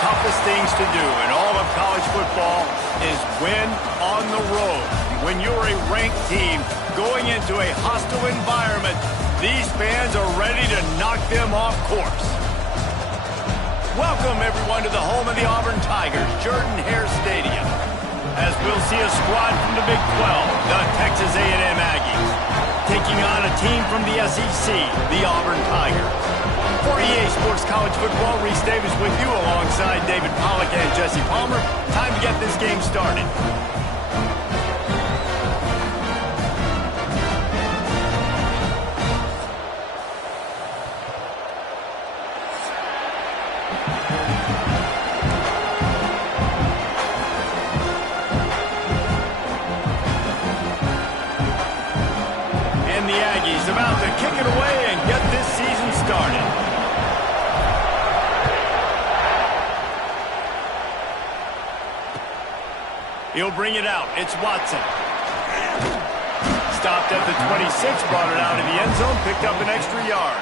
toughest things to do in all of college football is win on the road. When you're a ranked team going into a hostile environment, these fans are ready to knock them off course. Welcome, everyone, to the home of the Auburn Tigers, Jordan-Hare Stadium, as we'll see a squad from the Big 12, the Texas A&M Aggies, taking on a team from the SEC, the Auburn Tigers. For EA Sports College Football, Reese Davis with you alongside David Pollack and Jesse Palmer. Time to get this game started. And the Aggies about to kick it away and get this season started. He'll bring it out. It's Watson. Stopped at the 26, brought it out of the end zone, picked up an extra yard.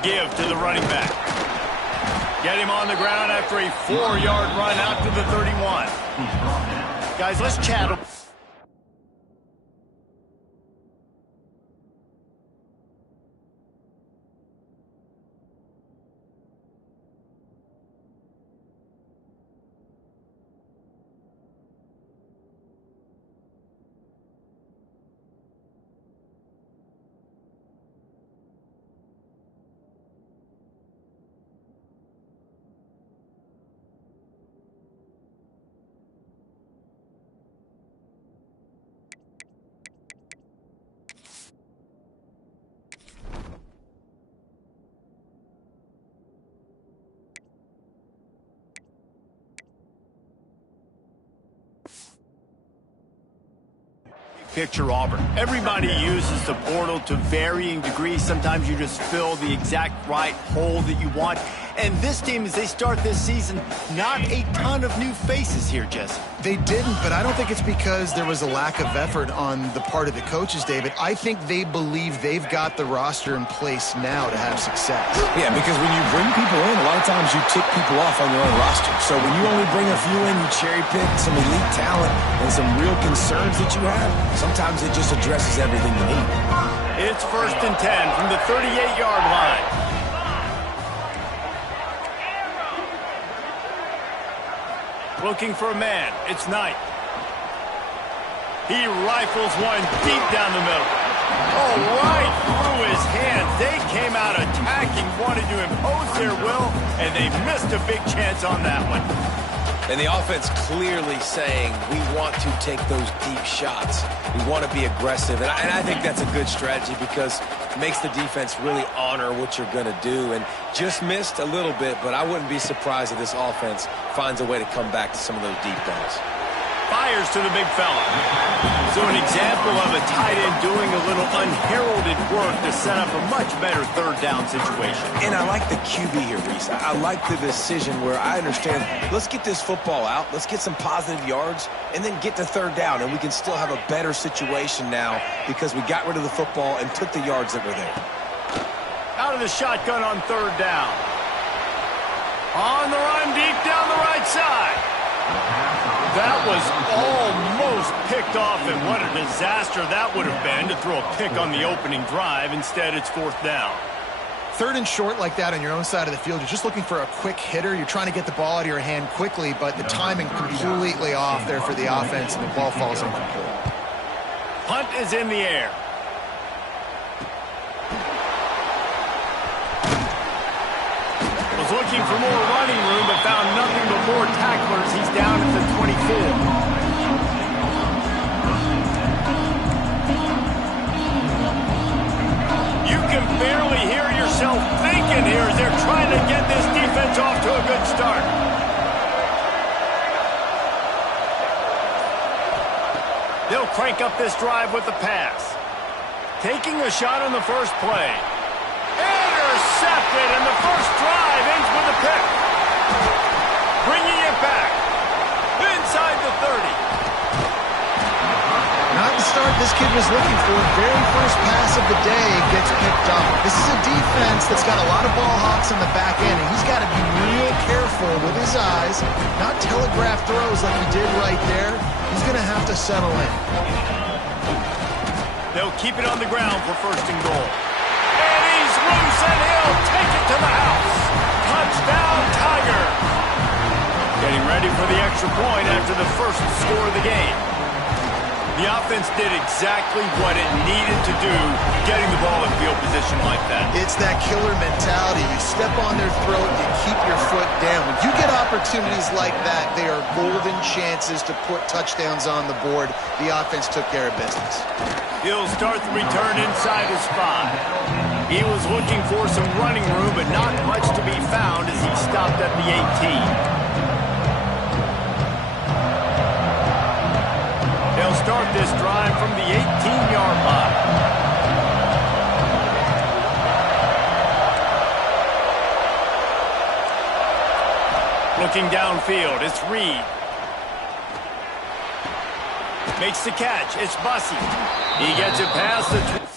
Give to the running back. Get him on the ground after a 4-yard run out to the 31. Guys, let's chat. Picture Auburn. Everybody uses the portal to varying degrees. Sometimes you just fill the exact right hole that you want. And this team, as they start this season, not a ton of new faces here, Jesse. They didn't, but I don't think it's because there was a lack of effort on the part of the coaches, David. I think they believe they've got the roster in place now to have success. Yeah, because when you bring people in, a lot of times you tick people off on your own roster. So when you only bring a few in, you cherry pick some elite talent and some real concerns that you have, sometimes it just addresses everything you need. It's 1st and 10 from the 38-yard line. Looking for a man. It's Knight. He rifles one deep down the middle. Oh, right through his hands. They came out attacking, wanted to impose their will, and they missed a big chance on that one. And the offense clearly saying, we want to take those deep shots. We want to be aggressive. And I think that's a good strategy because it makes the defense really honor what you're going to do. And just missed a little bit, but I wouldn't be surprised if this offense finds a way to come back to some of those deep balls. Fires to the big fella. So an example of a tight end doing a little unheralded work to set up a much better third down situation. And I like the QB here, Reese. I like the decision where I understand, let's get this football out, let's get some positive yards, and then get to third down, and we can still have a better situation now because we got rid of the football and took the yards that were there. Out of the shotgun on third down. On the run, deep down the right side. That was almost picked off, and what a disaster that would have been to throw a pick on the opening drive. Instead, it's 4th down. 3rd and short like that on your own side of the field, you're just looking for a quick hitter. You're trying to get the ball out of your hand quickly, but the timing completely off there for the offense, and the ball falls incomplete. Punt is in the air. Was looking for more running room, but found nothing but more tacklers. He's down at the 24. You can barely hear yourself thinking here as they're trying to get this defense off to a good start. They'll crank up this drive with the pass. Taking a shot on the first play. Intercepted, and the first drive ends with a pick. Bringing it back. Inside the 30. Not the start this kid was looking for. Very first pass of the day gets picked off. This is a defense that's got a lot of ball hawks on the back end, and he's got to be real careful with his eyes, not telegraph throws like he did right there. He's going to have to settle in. They'll keep it on the ground for first and goal. And he's loose, and he'll take it to the house. Touchdown, Tigers. Getting ready for the extra point after the first score of the game. The offense did exactly what it needed to do, getting the ball in field position like that. It's that killer mentality. You step on their throat, you keep your foot down. When you get opportunities like that, they are golden chances to put touchdowns on the board. The offense took care of business. He'll start the return inside his 5. He was looking for some running room, but not much to be found as he stopped at the 18. They'll start this drive from the 18-yard line. Looking downfield, it's Reed. Makes the catch, it's Bussey. He gets it past the...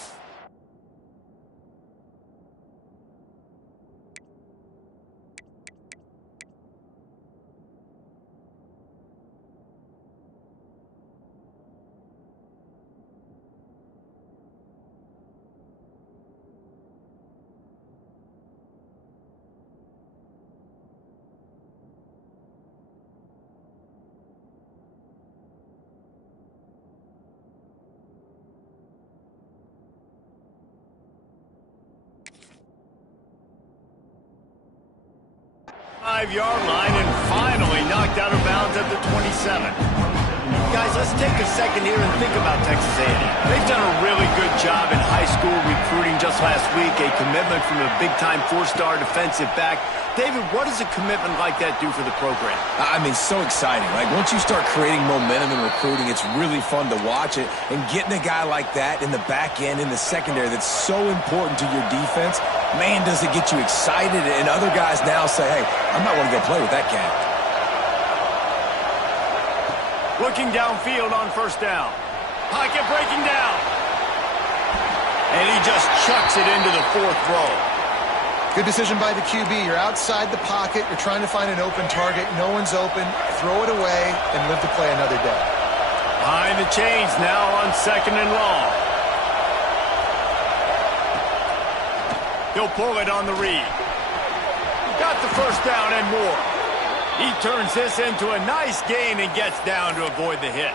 5-yard line and finally knocked out of bounds at the 27. Guys, let's take a second here and think about Texas A&M. They've done a really good job in high school recruiting. Just last week, a commitment from a big-time 4-star defensive back. David, what does a commitment like that do for the program? I mean, so exciting. Like, once you start creating momentum in recruiting, it's really fun to watch it. And getting a guy like that in the back end, in the secondary, that's so important to your defense, man, does it get you excited. And other guys now say, hey, I might want to go play with that cat. Looking downfield on first down. Pocket breaking down. And he just chucks it into the 4th row. Good decision by the QB. You're outside the pocket. You're trying to find an open target. No one's open. Throw it away and live to play another day. Behind the chains now on 2nd and long. He'll pull it on the read. Got the first down and more. He turns this into a nice gain and gets down to avoid the hit.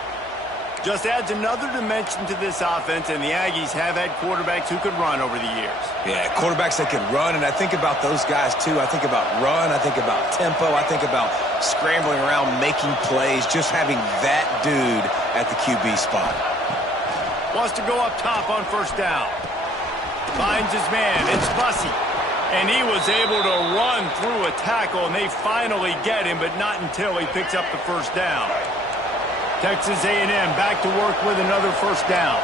Just adds another dimension to this offense, and the Aggies have had quarterbacks who could run over the years. Yeah, quarterbacks that can run, and I think about those guys too. I think about run, I think about tempo, I think about scrambling around, making plays, just having that dude at the QB spot. Wants to go up top on first down. Finds his man, it's Bussey. And he was able to run through a tackle, and they finally get him, but not until he picks up the first down. Texas A&M back to work with another first down.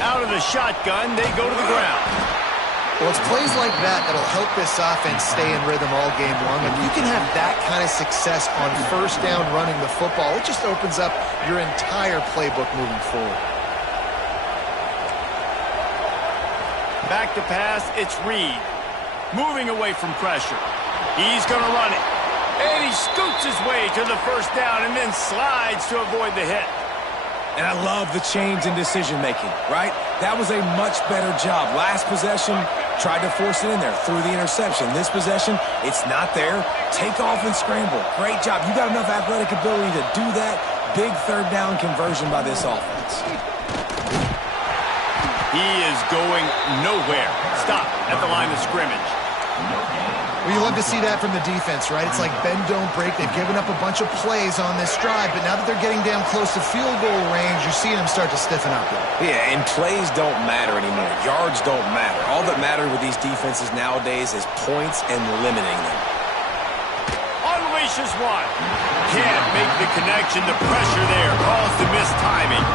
Out of the shotgun, they go to the ground. Well, it's plays like that that'll help this offense stay in rhythm all game long. If you can have that kind of success on first down running the football, it just opens up your entire playbook moving forward. Back to pass, it's Reed. Moving away from pressure. He's going to run it. And he scoots his way to the first down and then slides to avoid the hit. And I love the change in decision-making, right? That was a much better job. Last possession, tried to force it in there, threw the interception. This possession, it's not there. Take off and scramble. Great job. You got enough athletic ability to do that. Big third down conversion by this offense. He is going nowhere. Stop at the line of scrimmage. Well, you love to see that from the defense, right? It's like bend, don't break. They've given up a bunch of plays on this drive, but now that they're getting damn close to field goal range, you're seeing them start to stiffen up. Yeah, and plays don't matter anymore. Yards don't matter. All that matters with these defenses nowadays is points and limiting them. Unleashes one. Can't make the connection. The pressure there caused the missed timing.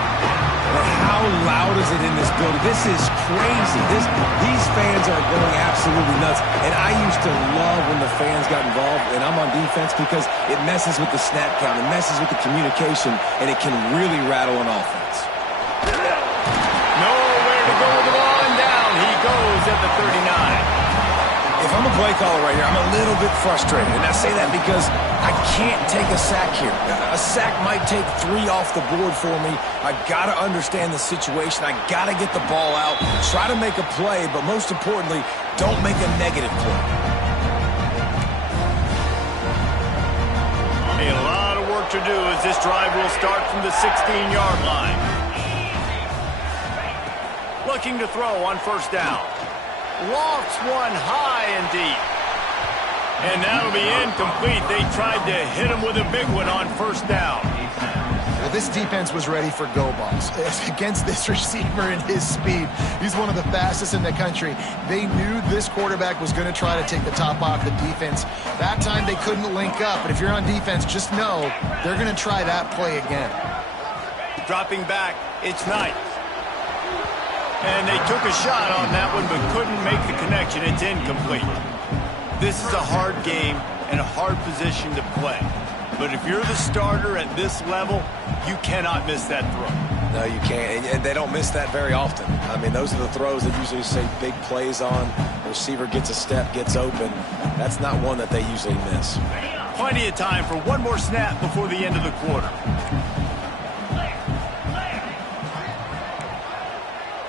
How loud is it in this building? This is crazy. These fans are going absolutely nuts. And I used to love when the fans got involved, and I'm on defense, because it messes with the snap count, it messes with the communication, and it can really rattle an offense. Nowhere to go with the ball, and down he goes at the 39. If I'm a play caller right here, I'm a little bit frustrated. And I say that because I can't take a sack here. A sack might take 3 off the board for me. I got to understand the situation. I got to get the ball out, try to make a play, but most importantly, don't make a negative play. A lot of work to do as this drive will start from the 16-yard line. Looking to throw on first down. Lofts one high and deep. And that'll be incomplete. They tried to hit him with a big one on first down. Well, this defense was ready for go balls. Against this receiver and his speed, he's one of the fastest in the country. They knew this quarterback was going to try to take the top off the defense. That time they couldn't link up, but if you're on defense, just know they're going to try that play again. Dropping back, it's Knight. And they took a shot on that one, but couldn't make the connection. It's incomplete. This is a hard game and a hard position to play. But if you're the starter at this level, you cannot miss that throw. No, you can't. And they don't miss that very often. I mean, those are the throws that usually say big plays on. The receiver gets a step, gets open. That's not one that they usually miss. Plenty of time for one more snap before the end of the quarter.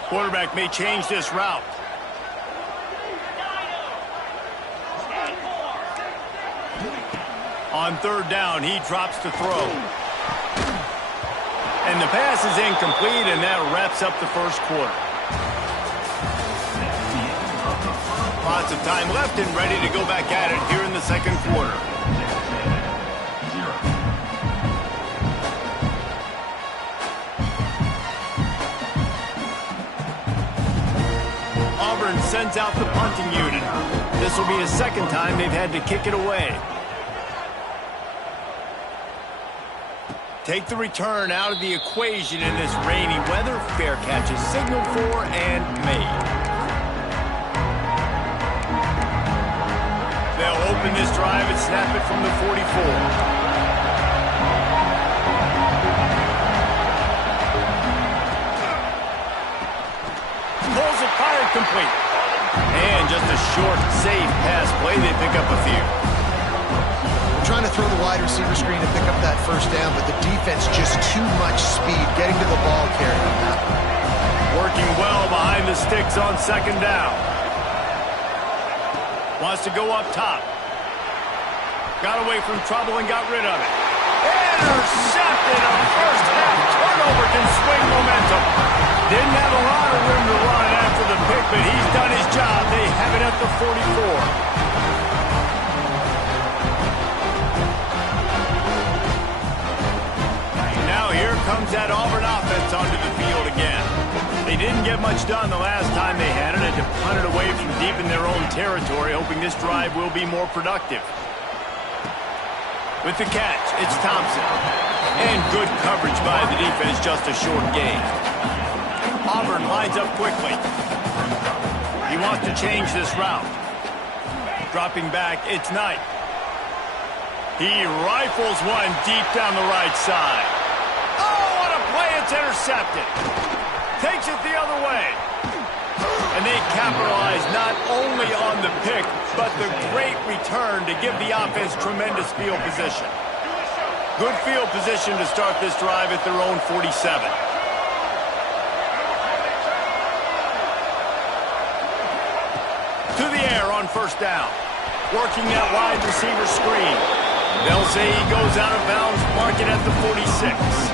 Quarterback may change this route. On third down, he drops to throw. And the pass is incomplete, and that wraps up the first quarter. Lots of time left and ready to go back at it here in the second quarter. Auburn sends out the punting unit. This will be the second time they've had to kick it away. Take the return out of the equation in this rainy weather. Fair catch is signaled for and made. They'll open this drive and snap it from the 44. Pulls it, fired, complete. And just a short, safe pass play. They pick up a few. Trying to throw the wide receiver screen to pick up that first down, but the defense just too much speed getting to the ball carrier on that one. Working well behind the sticks on second down. Wants to go up top. Got away from trouble and got rid of it. Intercepted. A first half turnover can swing momentum. Didn't have a lot of room to run after the pick, but he's done his job. They have it at the 44. Here comes that Auburn offense onto the field again. They didn't get much done the last time they had it, and to punt it away from deep in their own territory, hoping this drive will be more productive. With the catch, it's Thompson. And good coverage by the defense, just a short gain. Auburn lines up quickly. He wants to change this route. Dropping back, it's Knight. He rifles one deep down the right side. It's intercepted. Takes it the other way. And they capitalize not only on the pick, but the great return to give the offense tremendous field position. Good field position to start this drive at their own 47. To the air on first down. Working that wide receiver screen. They'll say he goes out of bounds, mark it at the 46.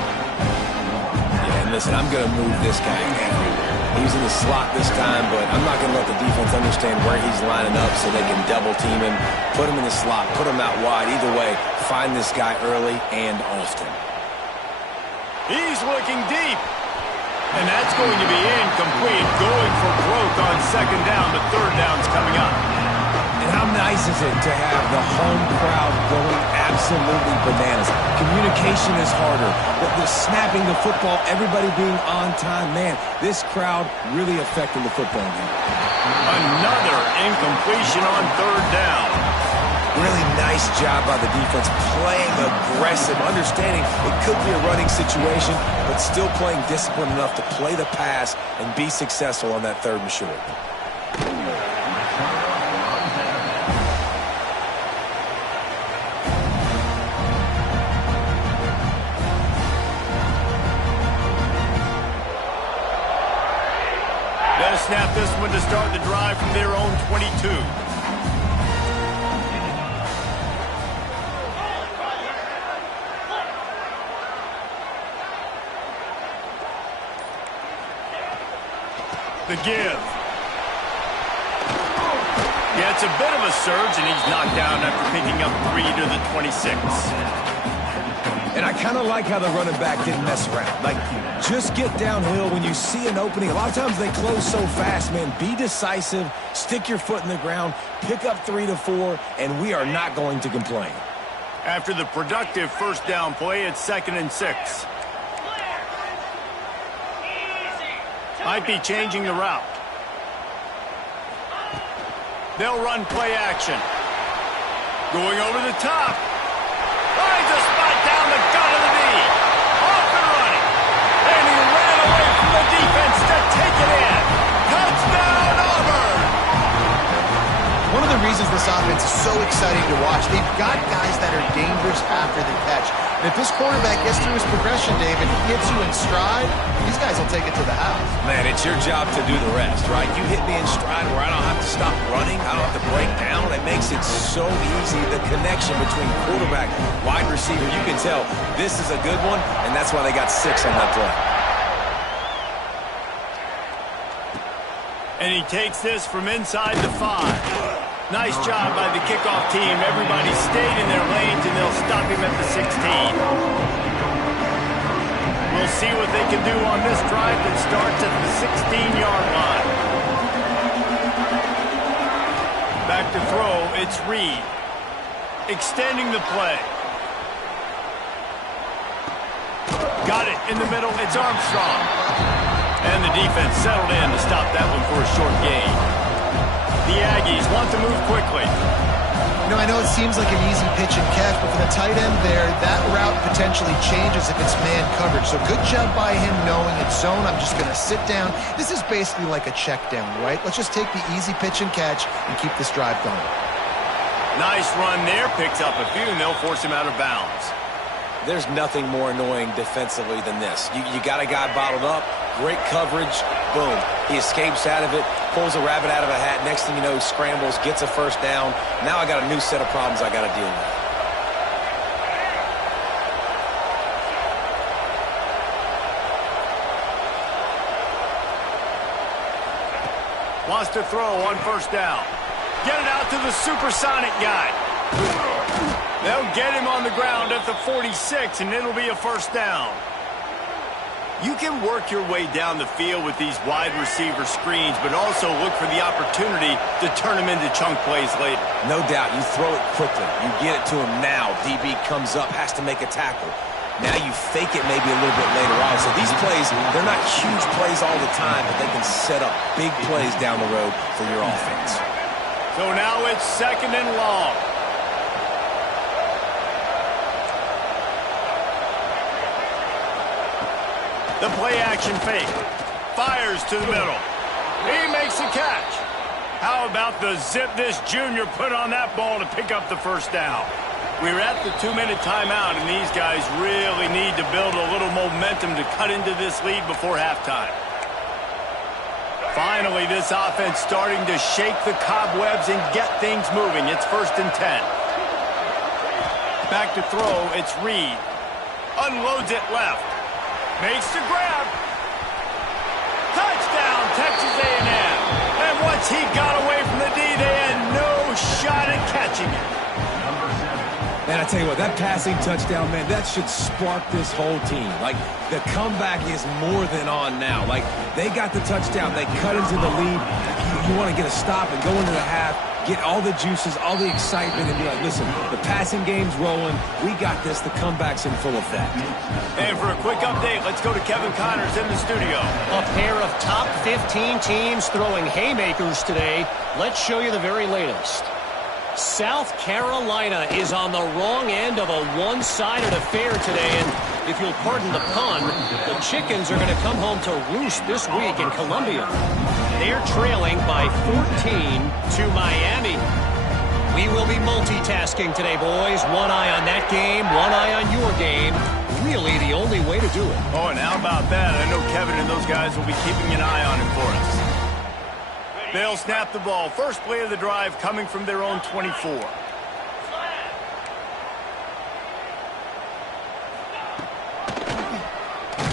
Listen, I'm going to move this guy everywhere. He was in the slot this time, but I'm not going to let the defense understand where he's lining up so they can double team him, put him in the slot, put him out wide. Either way, find this guy early and often. He's looking deep. And that's going to be incomplete. Going for broke on second down. The third down's coming up. And how nice is it to have the home crowd going absolutely bananas? Communication is harder. The snapping the football, everybody being on time. Man, this crowd really affecting the football game. Another incompletion on third down. Really nice job by the defense, playing aggressive, understanding it could be a running situation, but still playing disciplined enough to play the pass and be successful on that third and short. They'll snap this one to start the drive from their own 22. The give. Yeah, it's a bit of a surge, and he's knocked down after picking up 3 to the 26. And I kind of like how the running back didn't mess around. Like, just get downhill when you see an opening. A lot of times they close so fast, man. Be decisive, stick your foot in the ground, pick up 3 to 4, and we are not going to complain. After the productive first down play, it's 2nd and 6. Might be changing the route. They'll run play action. Going over the top. Finds a spot down the gut of the knee. Off and running. And he ran away from the defense to take it in. Touchdown, Auburn! One of the reasons this offense is so exciting to watch, they've got guys that are dangerous after the catch. And if this quarterback gets through his progression, David, he gets you in stride, these guys will take it to the house. Man, it's your job to do the rest, right? You hit me in stride where I don't have to stop running. I don't have to break down. It makes it so easy. The connection between quarterback, wide receiver, you can tell this is a good one, and that's why they got 6 on that play. And he takes this from inside the 5. Nice job by the kickoff team. Everybody stayed in their lanes, and they'll stop him at the 16. We'll see what they can do on this drive that starts at the 16-yard line. Back to throw, it's Reed. Extending the play. Got it in the middle, it's Armstrong. And the defense settled in to stop that one for a short gain. The Aggies want to move quickly. You know, I know it seems like an easy pitch and catch, but for the tight end there, that route potentially changes if it's man coverage. So good job by him knowing it's zone. I'm just going to sit down. This is basically like a check down, right? Let's just take the easy pitch and catch and keep this drive going. Nice run there. Picks up a few, and they'll force him out of bounds. There's nothing more annoying defensively than this. You got a guy bottled up, great coverage, boom. He escapes out of it, pulls a rabbit out of a hat. Next thing you know, he scrambles, gets a first down. Now I got a new set of problems I got to deal with. Wants to throw on first down. Get it out to the supersonic guy. They'll get him on the ground at the 46, and it'll be a first down. You can work your way down the field with these wide receiver screens, but also look for the opportunity to turn them into chunk plays later. No doubt, you throw it quickly. You get it to him now. DB comes up, has to make a tackle. Now you fake it maybe a little bit later on. So these plays, they're not huge plays all the time, but they can set up big plays down the road for your offense. So now it's 2nd and long. The play action fake. Fires to the middle. He makes the catch. How about the zip this junior put on that ball to pick up the first down? We're at the 2-minute timeout, and these guys really need to build a little momentum to cut into this lead before halftime. Finally, this offense starting to shake the cobwebs and get things moving. It's 1st and 10. Back to throw, it's Reed. Unloads it left. Makes the grab. Touchdown, Texas A&M. And once he got away from the D, they had no shot at catching it. Man, I tell you what, that passing touchdown, man, that should spark this whole team. Like, the comeback is more than on now. Like, they got the touchdown. They cut into the lead. You want to get a stop and go into the half, get all the juices, all the excitement, and be like, listen, the passing game's rolling. We got this. The comeback's in full effect. And for a quick update, let's go to Kevin Connors in the studio. A pair of top 15 teams throwing haymakers today. Let's show you the very latest. South Carolina is on the wrong end of a one-sided affair today, and if you'll pardon the pun, the chickens are going to come home to roost this week in Columbia. They're trailing by 14 to Miami. We will be multitasking today, boys. One eye on that game, one eye on your game. Really the only way to do it. Oh, and how about that? I know Kevin and those guys will be keeping an eye on him for us. They'll snap the ball. First play of the drive coming from their own 24.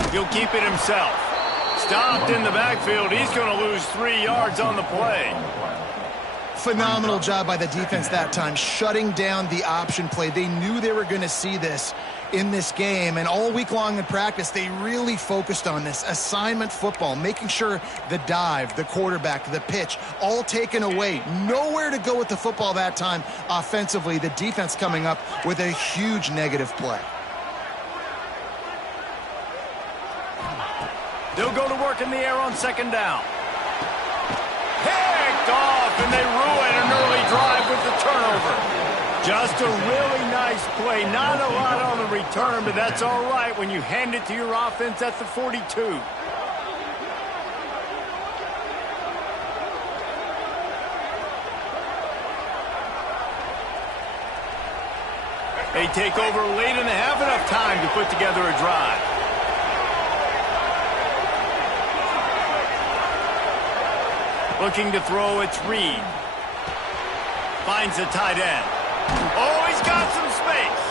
He'll keep it himself. Stopped in the backfield. He's going to lose 3 yards on the play. Phenomenal job by the defense that time, shutting down the option play. They knew they were going to see this in this game, and all week long in practice, they really focused on this assignment football, making sure the dive, the quarterback, the pitch, all taken away. Nowhere to go with the football that time offensively. The defense coming up with a huge negative play. They'll go to work in the air on second down. Picked off, and they ruin an early drive with the turnover. Just a really nice play. Not a lot on the return, but that's all right when you hand it to your offense at the 42. They take over late in the half, enough time to put together a drive. Looking to throw, it's Reed. Finds the tight end. Oh, he's got some space.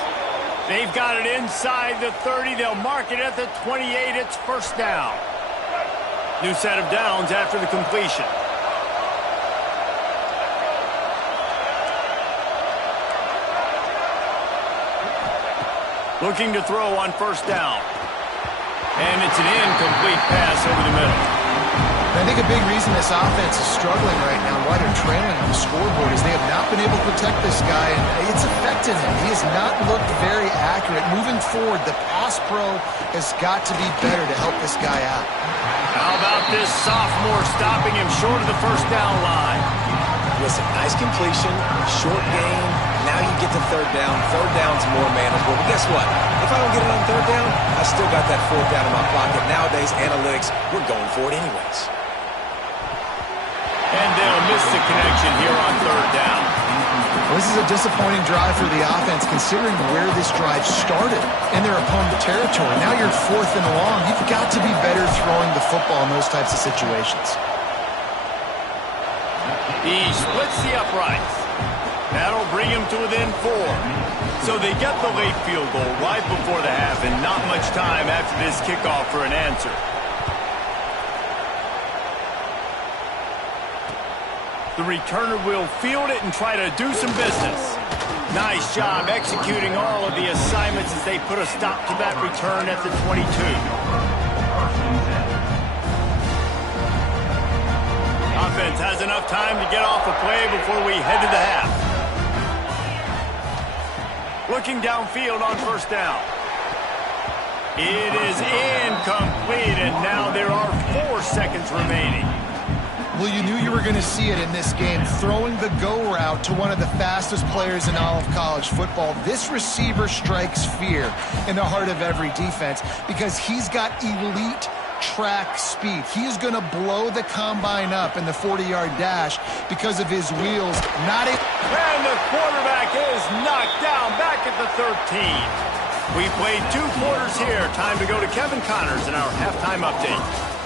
They've got it inside the 30. They'll mark it at the 28. It's first down. New set of downs after the completion. Looking to throw on first down. And it's an incomplete pass over the middle. I think a big reason this offense is struggling right now, why they're trailing on the scoreboard, is they have not been able to protect this guy, and it's affected him. He has not looked very accurate. Moving forward, the pass pro has got to be better to help this guy out. How about this sophomore stopping him short of the first down line? Listen, nice completion, short gain. Now you get to third down. Third down's more manageable. But guess what? If I don't get it on third down, I still got that fourth down in my pocket. Nowadays, analytics, we're going for it anyways. And they'll miss the connection here on third down. Well, this is a disappointing drive for the offense, considering where this drive started in their opponent territory. Now you're fourth and long. You've got to be better throwing the football in those types of situations. He splits the uprights. That'll bring him to within 4. So they get the late field goal right before the half, and not much time after this kickoff for an answer. The returner will field it and try to do some business. Nice job executing all of the assignments as they put a stop to that return at the 22. Offense has enough time to get off a play before we head to the half. Looking downfield on first down. It is incomplete, and now there are 4 seconds remaining. Well, you knew you were going to see it in this game, throwing the go route to one of the fastest players in all of college football. This receiver strikes fear in the heart of every defense because he's got elite track speed. He is going to blow the combine up in the 40-yard dash because of his wheels. And the quarterback is knocked down back at the 13. We played 2 quarters here. Time to go to Kevin Connors in our halftime update.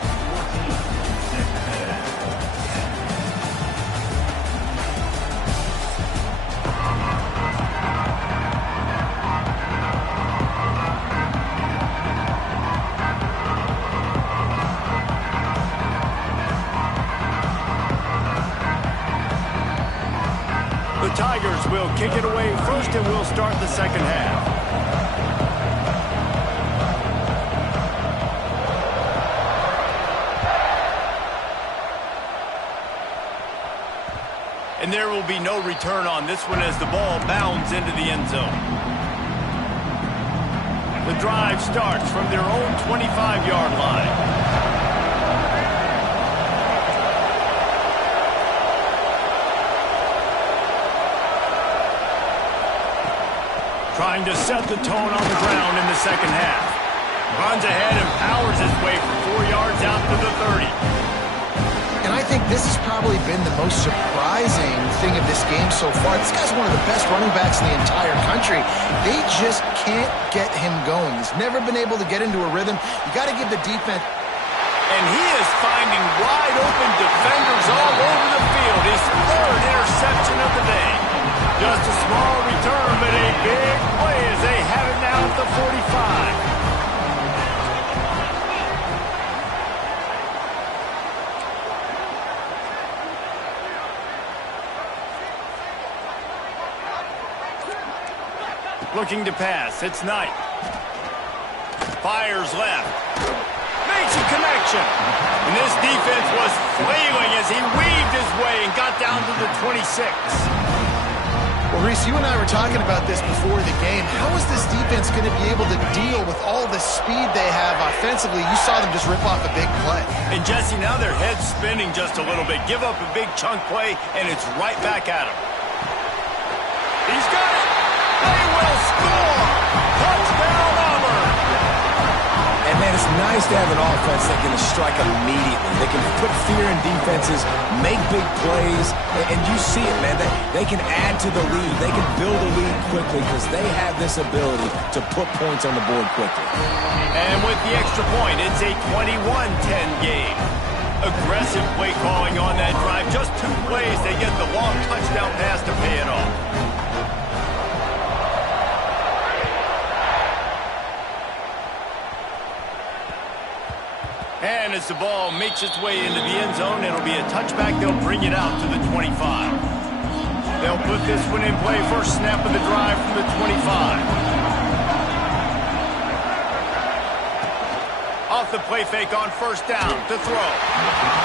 will kick it away first, and we'll start the second half. And there will be no return on this one as the ball bounds into the end zone. The drive starts from their own 25-yard line. Trying to set the tone on the ground in the second half. Runs ahead and powers his way for 4 yards out to the 30. And I think this has probably been the most surprising thing of this game so far. This guy's one of the best running backs in the entire country. They just can't get him going. He's never been able to get into a rhythm. You got to give the defense. And he is finding wide open defenders all over the field. His third interception of the day. Just a small return, but a big play as they have it now at the 45. Looking to pass. It's Knight. Fires left. Makes a connection. And this defense was flailing as he weaved his way and got down to the 26. Well, Reese, you and I were talking about this before the game. How is this defense going to be able to deal with all the speed they have offensively? You saw them just rip off a big play. And, Jesse, now their head's spinning just a little bit. Give up a big chunk play, and it's right back at him. He's got it. They will score! Touchdown, Auburn! And, man, it's nice to have an offense that can strike immediately. They can put fear in defenses, make big plays, and you see it, man. They can add to the lead. They can build a lead quickly because they have this ability to put points on the board quickly. And with the extra point, it's a 21-10 game. Aggressive play calling on that drive. Just 2 plays, they get the long touchdown pass to pay it off. And as the ball makes its way into the end zone, it'll be a touchback. They'll bring it out to the 25. They'll put this one in play. First snap of the drive from the 25. Off the play fake on first down to throw.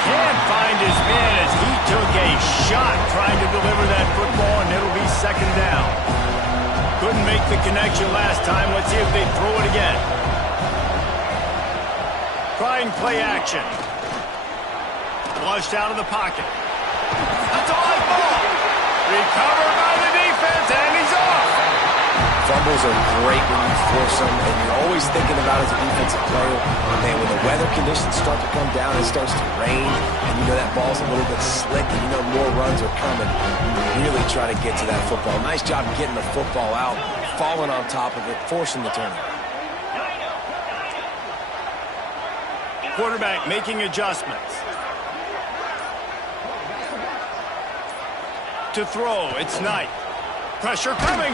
Can't find his man as he took a shot trying to deliver that football, and it'll be second down. Couldn't make the connection last time. Let's see if they throw it again. Trying play action. Flushed out of the pocket. That's a live ball. Recovered by the defense, and he's off. Fumbles are great when you force them, and you're always thinking about as a defensive player, man, when the weather conditions start to come down, it starts to rain, and you know that ball's a little bit slick, and you know more runs are coming. You really try to get to that football. Nice job getting the football out, falling on top of it, forcing the turnover. Quarterback making adjustments. To throw, it's Knight. Pressure coming.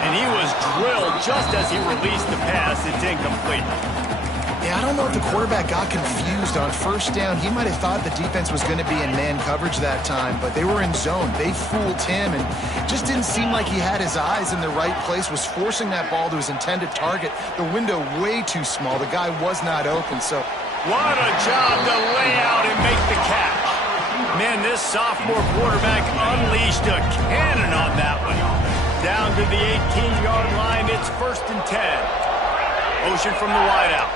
And he was drilled just as he released the pass. It's incomplete. Yeah, I don't know if the quarterback got confused on first down. He might have thought the defense was going to be in man coverage that time, but they were in zone. They fooled him, and just didn't seem like he had his eyes in the right place, was forcing that ball to his intended target. The window way too small. The guy was not open, so... What a job to lay out and make the catch. Man, this sophomore quarterback unleashed a cannon on that one. Down to the 18-yard line, it's 1st and 10. Motion from the wideout.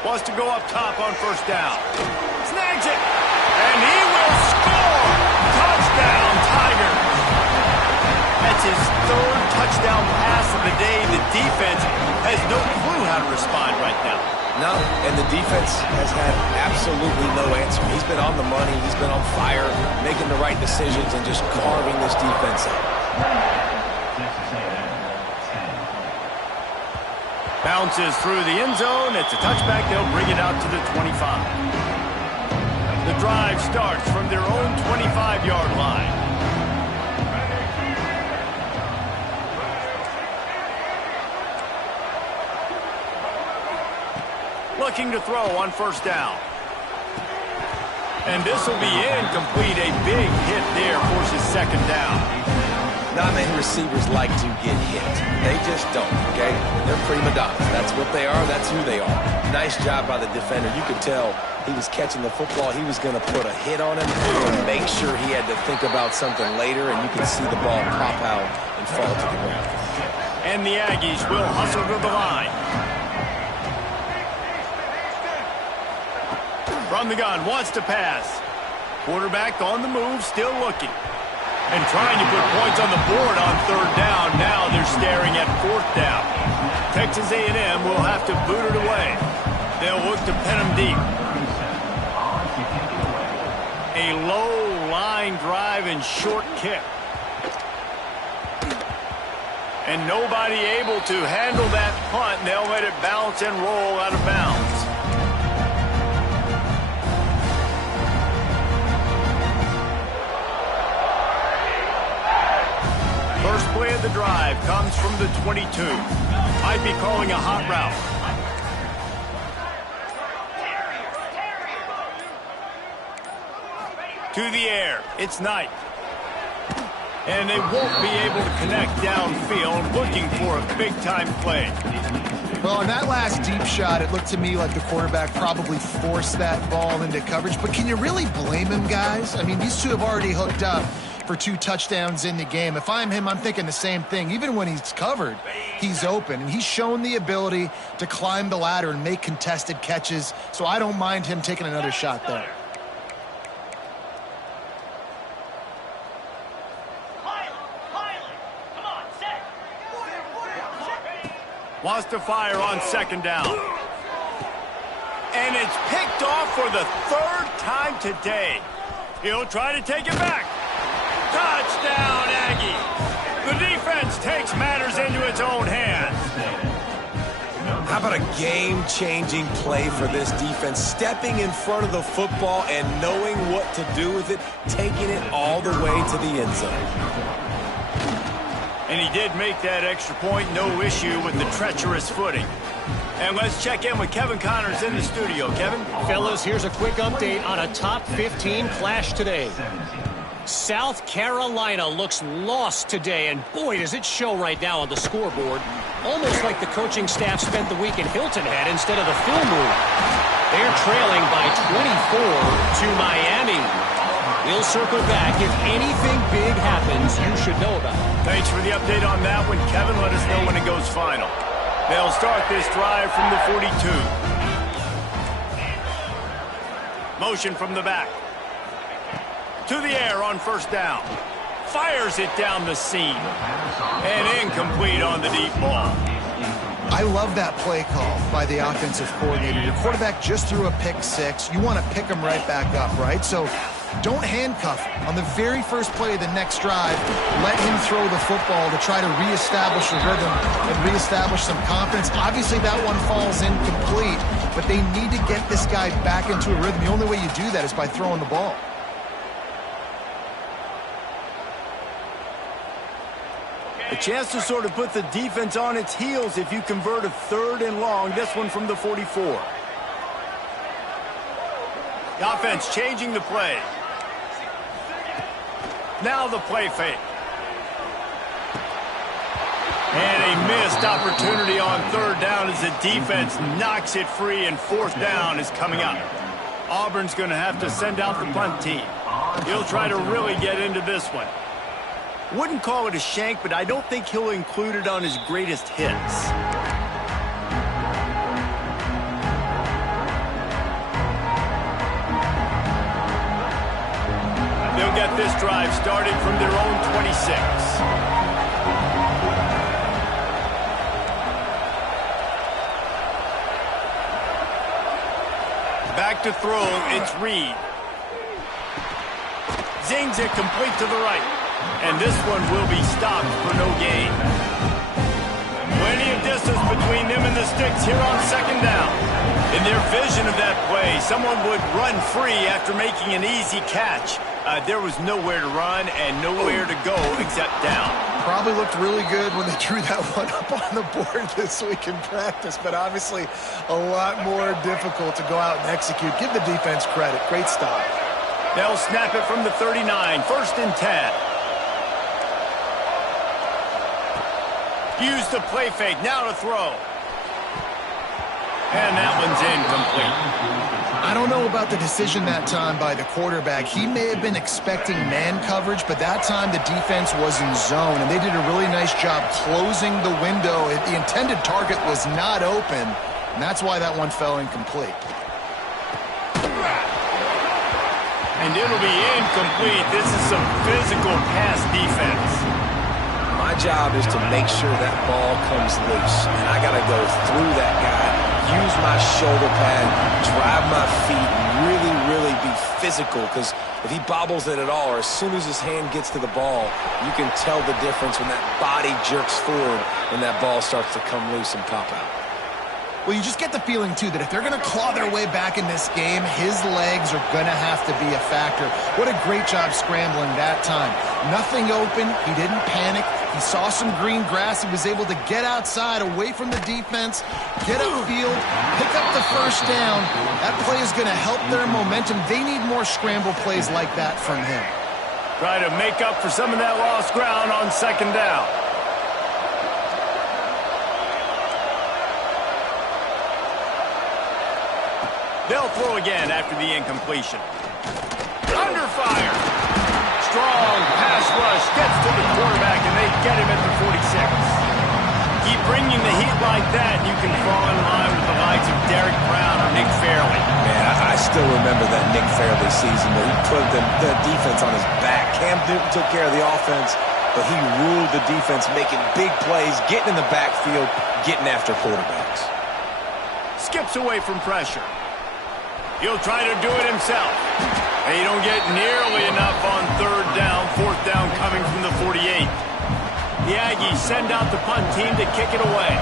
Wants to go up top on first down. Snags it. And he will score. Touchdown, Tigers. That's his 3rd touchdown pass of the day. The defense has no clue how to respond right now. No, and the defense has had absolutely no answer. He's been on the money. He's been on fire, making the right decisions and just carving this defense up. Bounces through the end zone. It's a touchback. They'll bring it out to the 25. The drive starts from their own 25-yard line. Looking to throw on first down. And this will be incomplete. A big hit there forces second down. Not many receivers like to get hit. They just don't, okay? They're prima donnas. That's what they are. That's who they are. Nice job by the defender. You could tell he was catching the football. He was going to put a hit on him and make sure he had to think about something later, and you could see the ball pop out and fall to the ground. And the Aggies will hustle to the line. From the gun, wants to pass. Quarterback on the move, still looking. And trying to put points on the board on third down. Now they're staring at fourth down. Texas A&M will have to boot it away. They'll look to pin them deep. A low line drive and short kick. And nobody able to handle that punt. And they'll let it bounce and roll out of bounds. First play of the drive comes from the 22. Might be calling a hot route. To the air. It's Knight. And they won't be able to connect downfield, looking for a big-time play. Well, on that last deep shot, it looked to me like the quarterback probably forced that ball into coverage. But can you really blame him, guys? I mean, these two have already hooked up for 2 touchdowns in the game. If I'm him, I'm thinking the same thing. Even when he's covered, he's open. And he's shown the ability to climb the ladder and make contested catches. So I don't mind him taking another shot there. Wants to fire on second down. And it's picked off for the 3rd time today. He'll try to take it back. Touchdown, Aggie. The defense takes matters into its own hands. How about a game-changing play for this defense? Stepping in front of the football and knowing what to do with it, taking it all the way to the end zone. And he did make that extra point, no issue with the treacherous footing. And let's check in with Kevin Connors in the studio. Kevin? Fellas, here's a quick update on a top 15 clash today. South Carolina looks lost today, and boy, does it show right now on the scoreboard. Almost like the coaching staff spent the week in Hilton Head instead of the film room. They're trailing by 24 to Miami. We'll circle back. If anything big happens, you should know about it. Thanks for the update on that one, Kevin. Let us know when it goes final. They'll start this drive from the 42. Motion from the back. To the air on first down. Fires it down the seam. And incomplete on the deep ball. I love that play call by the offensive coordinator. Your quarterback just threw a pick 6. You want to pick him right back up, right? So don't handcuff him. On the very first play of the next drive, let him throw the football to try to reestablish a rhythm and reestablish some confidence. Obviously, that one falls incomplete, but they need to get this guy back into a rhythm. The only way you do that is by throwing the ball. A chance to sort of put the defense on its heels if you convert a 3rd and long. This one from the 44. The offense changing the play. Now the play fake. And a missed opportunity on 3rd down as the defense knocks it free, and 4th down is coming up. Auburn's going to have to send out the punt team. He'll try to really get into this one. Wouldn't call it a shank, but I don't think he'll include it on his greatest hits. They'll get this drive started from their own 26. Back to throw, it's Reed. Zings it complete to the right. And this one will be stopped for no gain. Plenty of distance between them and the sticks here on second down. In their vision of that play, someone would run free after making an easy catch. There was nowhere to run and nowhere to go except down. Probably looked really good when they drew that one up on the board this week in practice, but obviously a lot more difficult to go out and execute. Give the defense credit. Great stop. They'll snap it from the 39, 1st and 10. Use the play fake, now to throw. And that one's incomplete. I don't know about the decision that time by the quarterback. He may have been expecting man coverage, but that time the defense was in zone, and they did a really nice job closing the window. The intended target was not open, and that's why that one fell incomplete. And it'll be incomplete. This is some physical pass defense. My job is to make sure that ball comes loose, and I got to go through that guy, use my shoulder pad, drive my feet, and really be physical, because if he bobbles it at all, or as soon as his hand gets to the ball, you can tell the difference when that body jerks forward and that ball starts to come loose and pop out. Well, you just get the feeling, too, that if they're going to claw their way back in this game, his legs are going to have to be a factor. What a great job scrambling that time. Nothing open. He didn't panic. He saw some green grass. He was able to get outside, away from the defense, get upfield, pick up the first down. That play is going to help their momentum. They need more scramble plays like that from him. Try to make up for some of that lost ground on 2nd down. They'll throw again after the incompletion. Under fire. Strong pass rush gets to the quarterback, and they get him at the 46. Keep bringing the heat like that, and you can fall in line with the likes of Derek Brown or Nick Fairley. Man, I still remember that Nick Fairley season where he put the defense on his back. Cam Newton took care of the offense, but he ruled the defense, making big plays, getting in the backfield, getting after quarterbacks. Skips away from pressure. He'll try to do it himself. And he don't get nearly enough on 3rd down, 4th down coming from the 48. The Aggies send out the punt team to kick it away.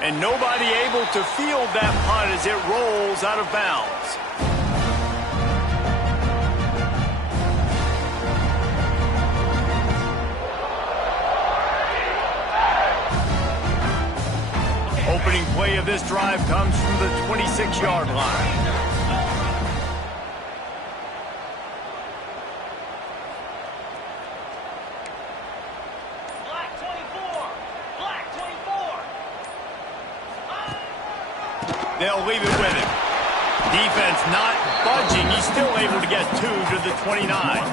And nobody able to field that punt as it rolls out of bounds. Opening play of this drive comes from the 26-yard line. Black 24. Black 24. They'll leave it with him. Defense not budging. He's still able to get 2 to the 29.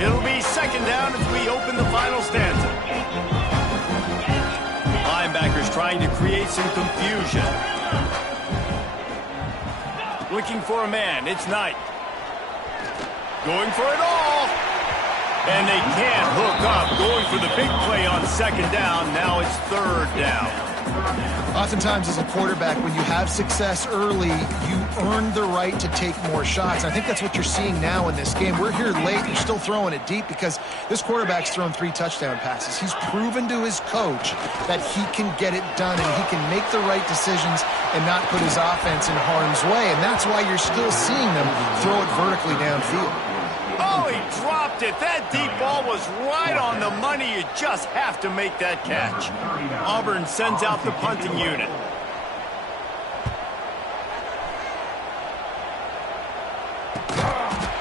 It'll be 2nd down as we open the final stanza. Linebackers trying to create some confusion. Looking for a man. It's Knight. Going for it all. And they can't hook up. Going for the big play on 2nd down. Now it's 3rd down. Oftentimes as a quarterback, when you have success early, you earn the right to take more shots. I think that's what you're seeing now in this game. We're here late. You're still throwing it deep because this quarterback's thrown 3 touchdown passes. He's proven to his coach that he can get it done and he can make the right decisions and not put his offense in harm's way. And that's why you're still seeing them throw it vertically downfield. Oh, he dropped it. That deep ball was right on the money. You just have to make that catch. Auburn sends out the punting unit.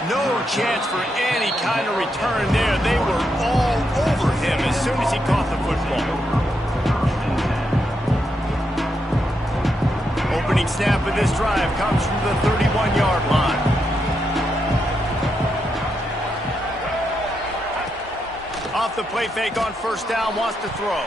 No chance for any kind of return there. They were all over him as soon as he caught the football. Opening snap of this drive comes from the 31-yard line. Off the play fake on 1st down, wants to throw.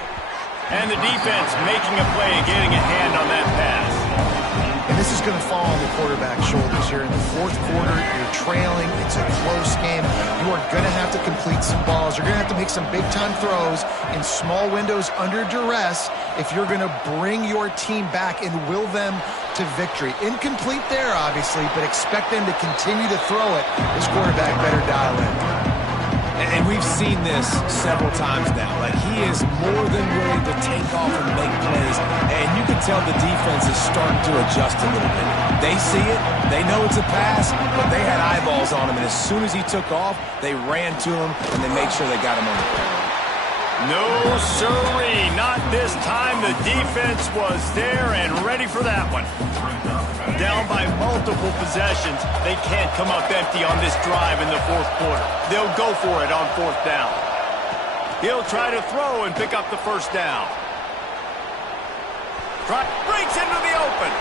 And the defense making a play and getting a hand on that pass. And this is going to fall on the quarterback's shoulders here. In the fourth quarter, you're trailing. It's a close game. You are going to have to complete some balls. You're going to have to make some big-time throws in small windows under duress if you're going to bring your team back and will them to victory. Incomplete there, obviously, but expect them to continue to throw it. This quarterback better dial in. And we've seen this several times now. Like, he is more than willing to take off and make plays. And you can tell the defense is starting to adjust a little bit. They see it. They know it's a pass, but they had eyeballs on him. And as soon as he took off, they ran to him, and they made sure they got him on the ground. No, sirree. Not this time. The defense was there and ready for that one. Down by multiple possessions. They can't come up empty on this drive in the fourth quarter. They'll go for it on fourth down. He'll try to throw and pick up the first down. Breaks into the open.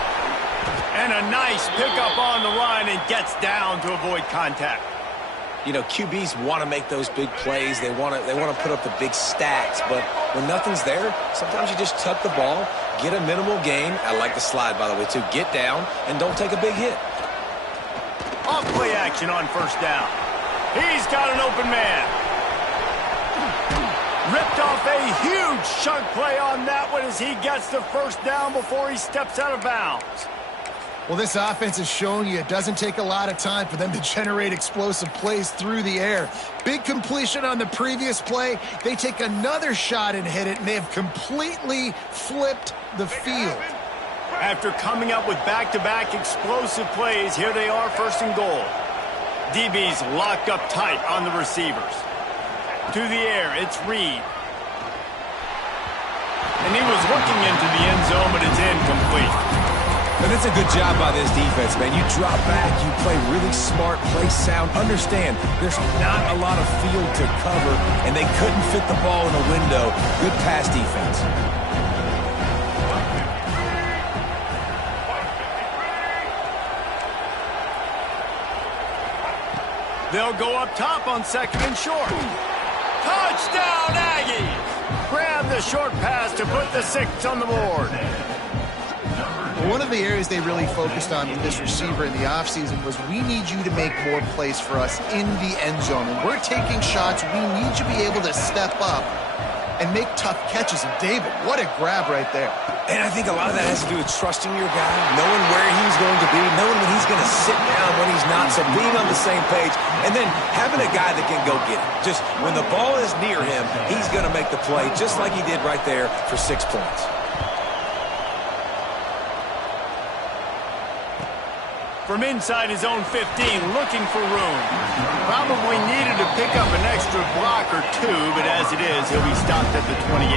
And a nice pickup on the line and gets down to avoid contact. You know, QBs want to make those big plays. They want to put up the big stats. But when nothing's there, sometimes you just tuck the ball, get a minimal gain. I like the slide, by the way, too. Get down and don't take a big hit. Off play action on first down. He's got an open man. Ripped off a huge chunk play on that one as he gets the first down before he steps out of bounds. Well, this offense has shown you it doesn't take a lot of time for them to generate explosive plays through the air. Big completion on the previous play. They take another shot and hit it, and they have completely flipped the field. After coming up with back-to-back explosive plays, here they are first and goal. DB's locked up tight on the receivers. To the air, it's Reed. And he was looking into the end zone, but it's incomplete. And it's a good job by this defense, man. You drop back, you play really smart, play sound. Understand, there's not a lot of field to cover, and they couldn't fit the ball in the window. Good pass defense. They'll go up top on second and short. Touchdown, Aggies! Grab the short pass to put the 6 on the board. One of the areas they really focused on with this receiver in the offseason was we need you to make more plays for us in the end zone. And we're taking shots. We need you to be able to step up and make tough catches. And David, what a grab right there. And I think a lot of that has to do with trusting your guy, knowing where he's going to be, knowing when he's going to sit down, when he's not, so being on the same page, and then having a guy that can go get it. Just when the ball is near him, he's going to make the play just like he did right there for 6 points. From inside his own 15, looking for room. Probably needed to pick up an extra block or two, but as it is, he'll be stopped at the 28.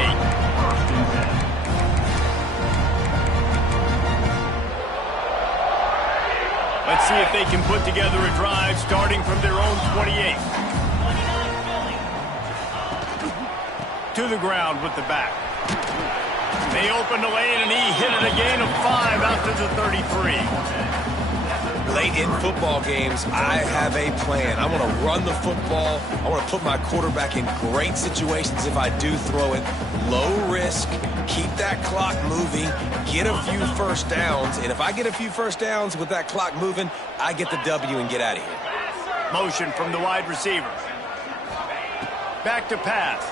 Let's see if they can put together a drive starting from their own 28. To the ground with the back. They opened the lane, and he hit it a gain of 5 out to the 33. Late in football games, I have a plan. I want to run the football. I want to put my quarterback in great situations if I do throw it. Low risk, keep that clock moving, get a few first downs. And if I get a few first downs with that clock moving, I get the W and get out of here. Motion from the wide receiver. Back to pass.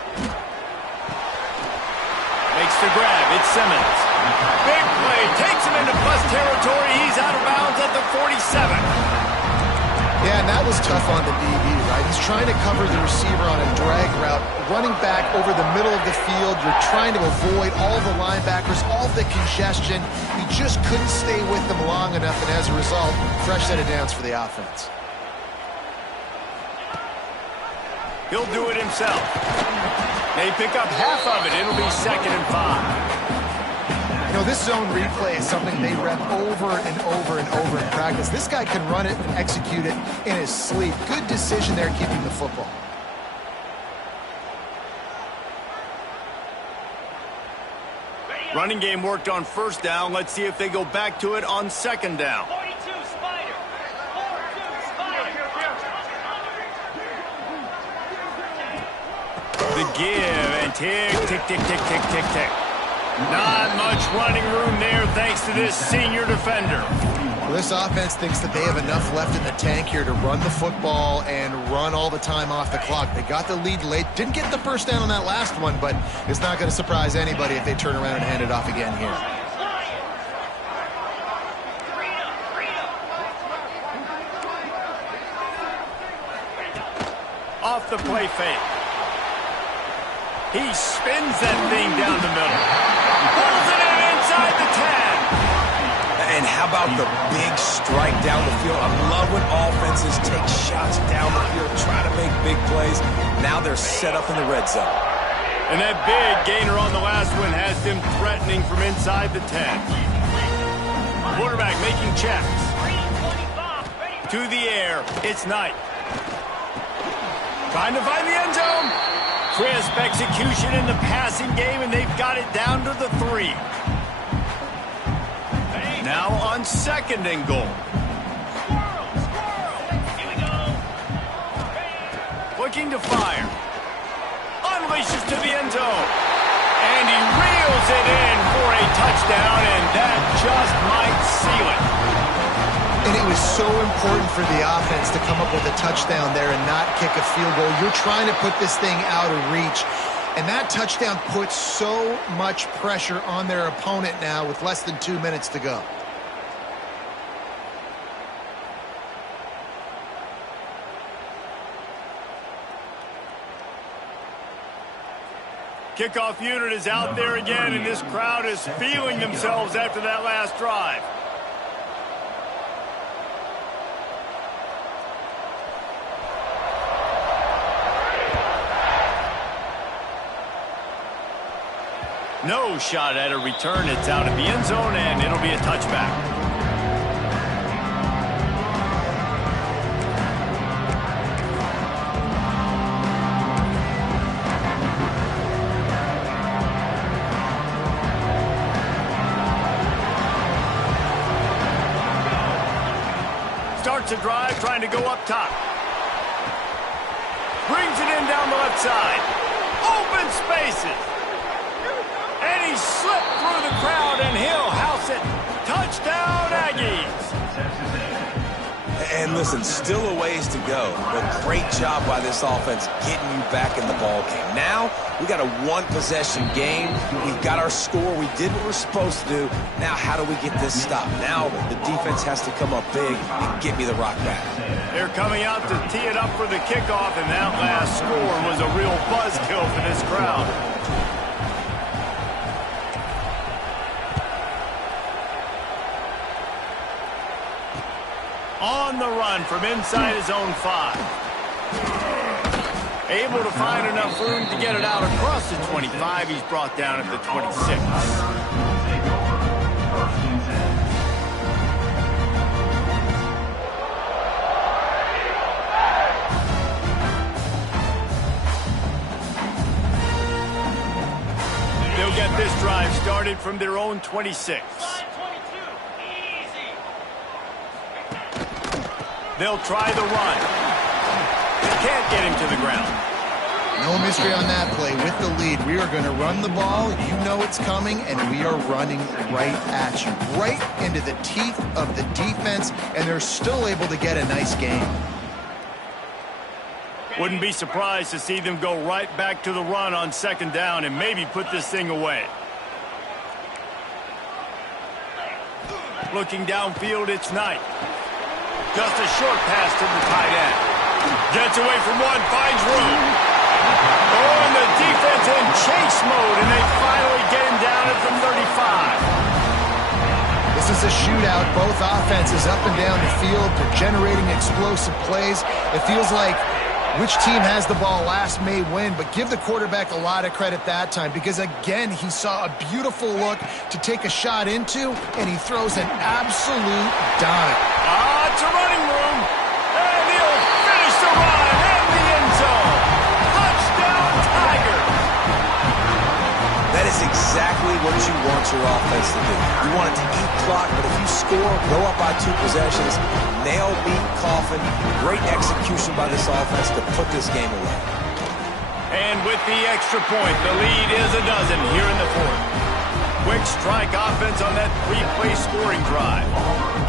Makes the grab. It's Simmons. Big play. Takes him into plus territory. He's out of bounds at the 47. Yeah, and that was tough on the DB, right? He's trying to cover the receiver on a drag route, running back over the middle of the field. You're trying to avoid all the linebackers, all the congestion. He just couldn't stay with them long enough, and as a result, fresh set of downs for the offense. He'll do it himself. They pick up half of it. It'll be 2nd and 5. You know, this zone replay is something they rep over and over and over in practice. This guy can run it and execute it in his sleep. Good decision there keeping the football. Running game worked on first down. Let's see if they go back to it on 2nd down. The give and tick, tick, tick, tick, tick, tick, tick. Not much running room there thanks to this senior defender. Well, this offense thinks that they have enough left in the tank here to run the football and run all the time off the clock. They got the lead late. Didn't get the first down on that last one, but it's not going to surprise anybody if they turn around and hand it off again here. Off the play fake. He spins that thing down the middle. Pulls it in inside the 10. And how about the big strike down the field? I love when offenses take shots down the field, try to make big plays. Now they're set up in the red zone. And that big gainer on the last one has them threatening from inside the 10. Quarterback making checks. To the air. It's Knight. Trying to find the end zone. Crisp execution in the passing game, and they've got it down to the 3. Now on 2nd and goal. Looking to fire. Unleashes to the end zone. And he reels it in for a touchdown, and that just might seal it. And it was so important for the offense to come up with a touchdown there and not kick a field goal. You're trying to put this thing out of reach. And that touchdown puts so much pressure on their opponent now with less than 2 minutes to go. Kickoff unit is out there again, and this crowd is feeling themselves after that last drive. No shot at a return. It's out of the end zone, and it'll be a touchback. Starts a drive, trying to go up top. Brings it in down the left side. Open spaces. And he slipped through the crowd, and he'll house it. Touchdown, Aggies. And listen, still a ways to go, but great job by this offense getting you back in the ball game. Now, we got a one-possession game. We've got our score. We did what we're supposed to do. Now, how do we get this stopped? Now, the defense has to come up big and get me the rock back. They're coming out to tee it up for the kickoff, and that last score was a real buzzkill for this crowd. On the run from inside his own 5. Able to find enough room to get it out across the 25. He's brought down at the 26. They'll get this drive started from their own 26. They'll try the run. They can't get him to the ground. No mystery on that play. With the lead, we are going to run the ball. You know it's coming, and we are running right at you. Right into the teeth of the defense, and they're still able to get a nice game. Wouldn't be surprised to see them go right back to the run on 2nd down and maybe put this thing away. Looking downfield, it's Knight. Just a short pass to the tight end. Gets away from one, finds room. Oh, and the defense in chase mode, and they finally get him down at the 35. This is a shootout. Both offenses up and down the field. They're generating explosive plays. It feels like which team has the ball last may win, but give the quarterback a lot of credit that time because, again, he saw a beautiful look to take a shot into, and he throws an absolute dime. It's a running room, and he'll finish the run in the end zone. Touchdown, Tigers! That is exactly what you want your offense to do. You want it to eat clock, but if you score, go up by 2 possessions, nail, beat, coffin. Great execution by this offense to put this game away. And with the extra point, the lead is a dozen here in the 4th. strike offense on that three-play scoring drive.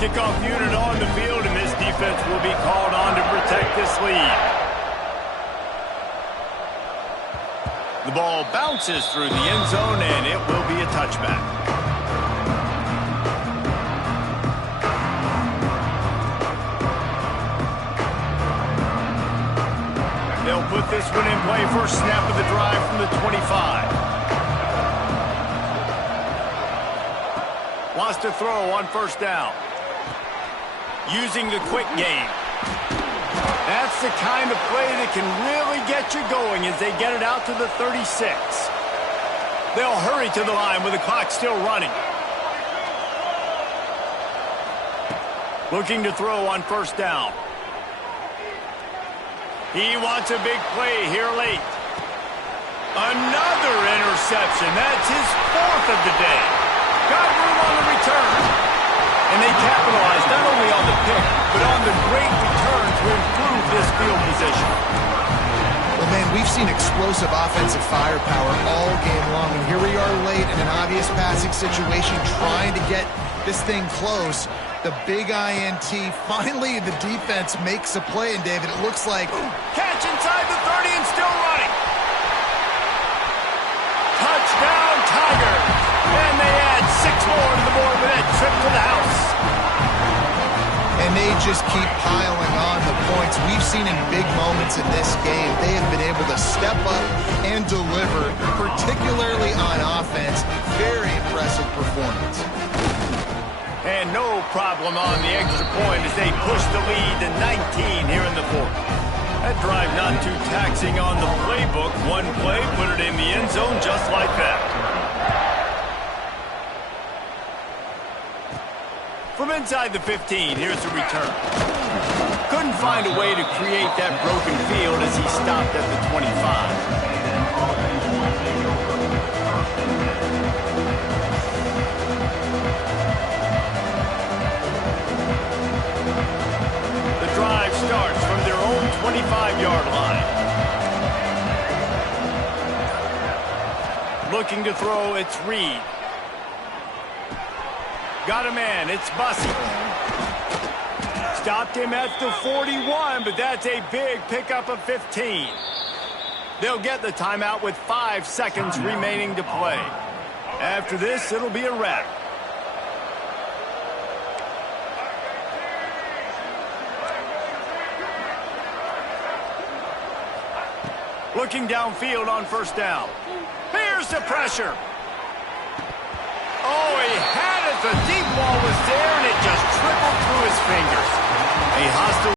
Kickoff unit on the field, and this defense will be called on to protect this lead. The ball bounces through the end zone, and it will be a touchback. They'll put this one in play. First snap of the drive from the 25. Wants to throw on first down. Using the quick game. That's the kind of play that can really get you going as they get it out to the 36. They'll hurry to the line with the clock still running. Looking to throw on first down. He wants a big play here late. Another interception. That's his fourth of the day. Got room on the return. And they capitalized not only on the pick, but on the great return to improve this field position. Well, man, we've seen explosive offensive firepower all game long, and here we are late in an obvious passing situation trying to get this thing close. The big INT. Finally, the defense makes a play, and David, it looks like... Catch inside the 30 and still running. Touchdown, Tigers. And they add 6 more to the board with that trip to the house. And they just keep piling on the points. We've seen in big moments in this game, they have been able to step up and deliver, particularly on offense. Very impressive performance. And no problem on the extra point as they push the lead to 19 here in the fourth. That drive not too taxing on the playbook. One play, put it in the end zone just like that. From inside the 15, here's the return. Couldn't find a way to create that broken field as he stopped at the 25. Drive starts from their own 25-yard line. Looking to throw, it's Reed. Got a man, it's Bussey. Stopped him at the 41, but that's a big pickup of 15. They'll get the timeout with 5 seconds remaining to play. After this, it'll be a wrap. Looking downfield on first down. Here's the pressure. Oh, he had it. The deep ball was there, and it just trickled through his fingers. A hostile